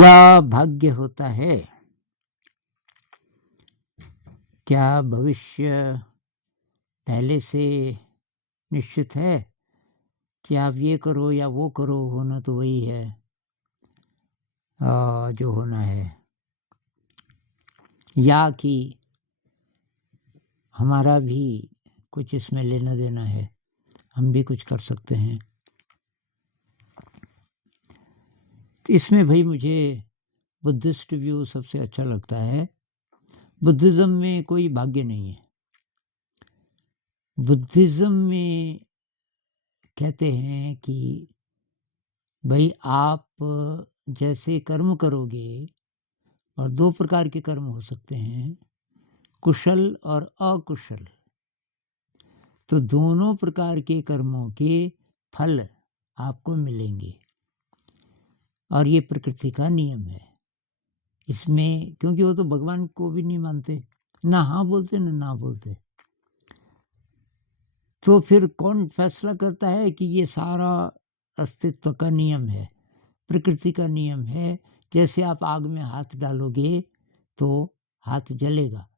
क्या भाग्य होता है? क्या भविष्य पहले से निश्चित है कि आप ये करो या वो करो, होना तो वही है जो होना है? या कि हमारा भी कुछ इसमें लेना देना है, हम भी कुछ कर सकते हैं? तो इसमें भई मुझे बुद्धिस्ट व्यू सबसे अच्छा लगता है। बुद्धिज़्म में कोई भाग्य नहीं है। बुद्धिज़्म में कहते हैं कि भई आप जैसे कर्म करोगे, और 2 प्रकार के कर्म हो सकते हैं, कुशल और अकुशल। तो दोनों प्रकार के कर्मों के फल आपको मिलेंगे, और ये प्रकृति का नियम है। इसमें क्योंकि वो तो भगवान को भी नहीं मानते, ना हाँ बोलते ना ना बोलते। तो फिर कौन फैसला करता है कि ये सारा अस्तित्व का नियम है, प्रकृति का नियम है। जैसे आप आग में हाथ डालोगे तो हाथ जलेगा,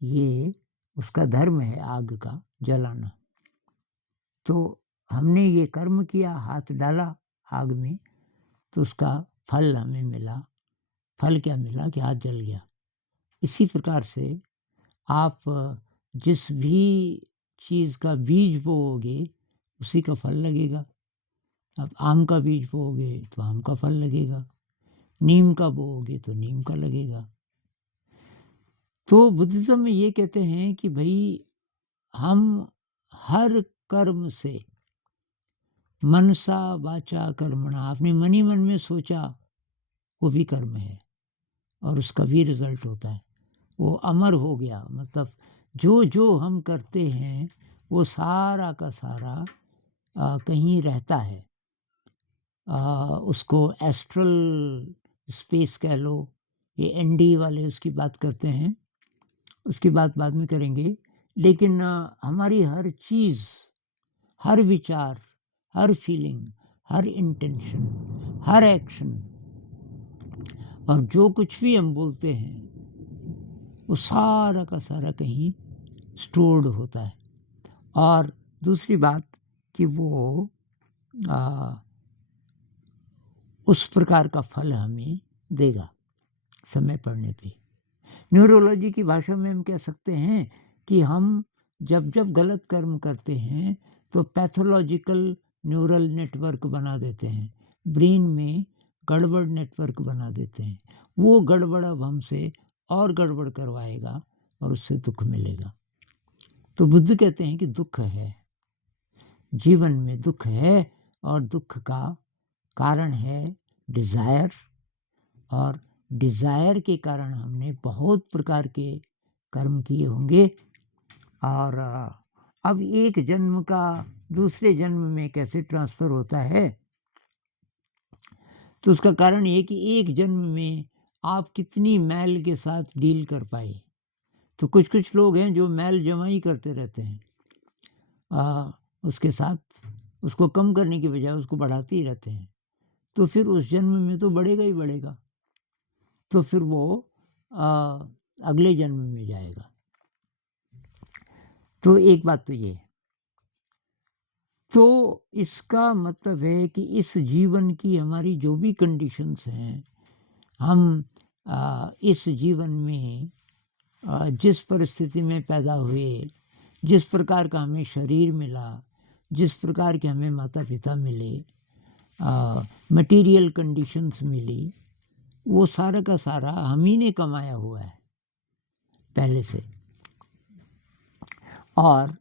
ये उसका धर्म है आग का जलाना। तो हमने ये कर्म किया, हाथ डाला आग में, तो उसका फल हमें मिला। फल क्या मिला कि हाथ जल गया। इसी प्रकार से आप जिस भी चीज़ का बीज बोओगे, उसी का फल लगेगा। आप आम का बीज बोओगे तो आम का फल लगेगा, नीम का बोओगे तो नीम का लगेगा। तो बुद्धिज़्म में ये कहते हैं कि भई हम हर कर्म से, मनसा वाचा कर्मणा, आपने मन ही मन में सोचा, वो भी कर्म है और उसका भी रिज़ल्ट होता है। वो अमर हो गया, मतलब जो हम करते हैं वो सारा का सारा कहीं रहता है। उसको एस्ट्रल स्पेस कह लो, ये एनडी वाले उसकी बात करते हैं, उसकी बात बाद में करेंगे। लेकिन हमारी हर चीज़, हर विचार, हर फीलिंग, हर इंटेंशन, हर एक्शन, और जो कुछ भी हम बोलते हैं, वो सारा का सारा कहीं स्टोर्ड होता है। और दूसरी बात कि वो उस प्रकार का फल हमें देगा समय पड़ने पे। न्यूरोलॉजी की भाषा में हम कह सकते हैं कि हम जब गलत कर्म करते हैं तो पैथोलॉजिकल न्यूरल नेटवर्क बना देते हैं, ब्रेन में गड़बड़ नेटवर्क बना देते हैं। वो गड़बड़ अब हमसे और गड़बड़ करवाएगा और उससे दुःख मिलेगा। तो बुद्ध कहते हैं कि दुःख है, जीवन में दुःख है, और दुःख का कारण है डिज़ायर, और डिज़ायर के कारण हमने बहुत प्रकार के कर्म किए होंगे। और अब एक जन्म का दूसरे जन्म में कैसे ट्रांसफ़र होता है, तो उसका कारण ये कि एक जन्म में आप कितनी मैल के साथ डील कर पाए। तो कुछ लोग हैं जो मैल जमा ही करते रहते हैं, उसके साथ उसको कम करने की बजाय उसको बढ़ाते ही रहते हैं। तो फिर उस जन्म में तो बढ़ेगा ही बढ़ेगा, तो फिर वो अगले जन्म में जाएगा। तो एक बात तो ये है। तो इसका मतलब है कि इस जीवन की हमारी जो भी कंडीशंस हैं, हम इस जीवन में जिस परिस्थिति में पैदा हुए, जिस प्रकार का हमें शरीर मिला, जिस प्रकार के हमें माता-पिता मिले, मटीरियल कंडीशंस मिली, वो सारा का सारा हम ही ने कमाया हुआ है पहले से। और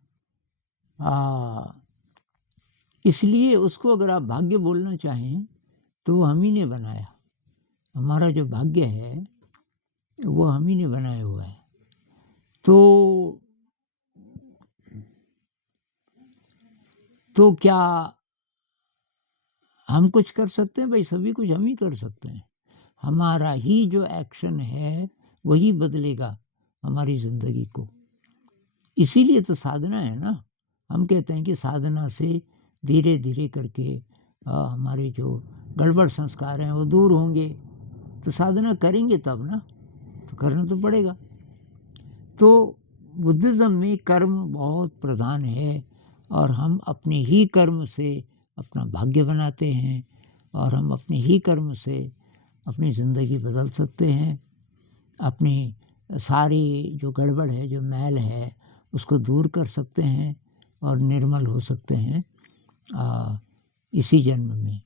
इसलिए उसको अगर आप भाग्य बोलना चाहें तो हम ही ने बनाया। हमारा जो भाग्य है वो हम ही ने बनाया हुआ है। तो क्या हम कुछ कर सकते हैं? भाई सभी कुछ हम ही कर सकते हैं। हमारा ही जो एक्शन है वही बदलेगा हमारी ज़िंदगी को। इसीलिए तो साधना है ना। हम कहते हैं कि साधना से धीरे-धीरे करके हमारे जो गड़बड़ संस्कार हैं वो दूर होंगे। तो साधना करेंगे तब ना, तो करना तो पड़ेगा। तो बुद्धिज़्म में कर्म बहुत प्रधान है और हम अपने ही कर्म से अपना भाग्य बनाते हैं और हम अपने ही कर्म से अपनी ज़िंदगी बदल सकते हैं। अपनी सारी जो गड़बड़ है, जो मैल है, उसको दूर कर सकते हैं और निर्मल हो सकते हैं इसी जन्म में।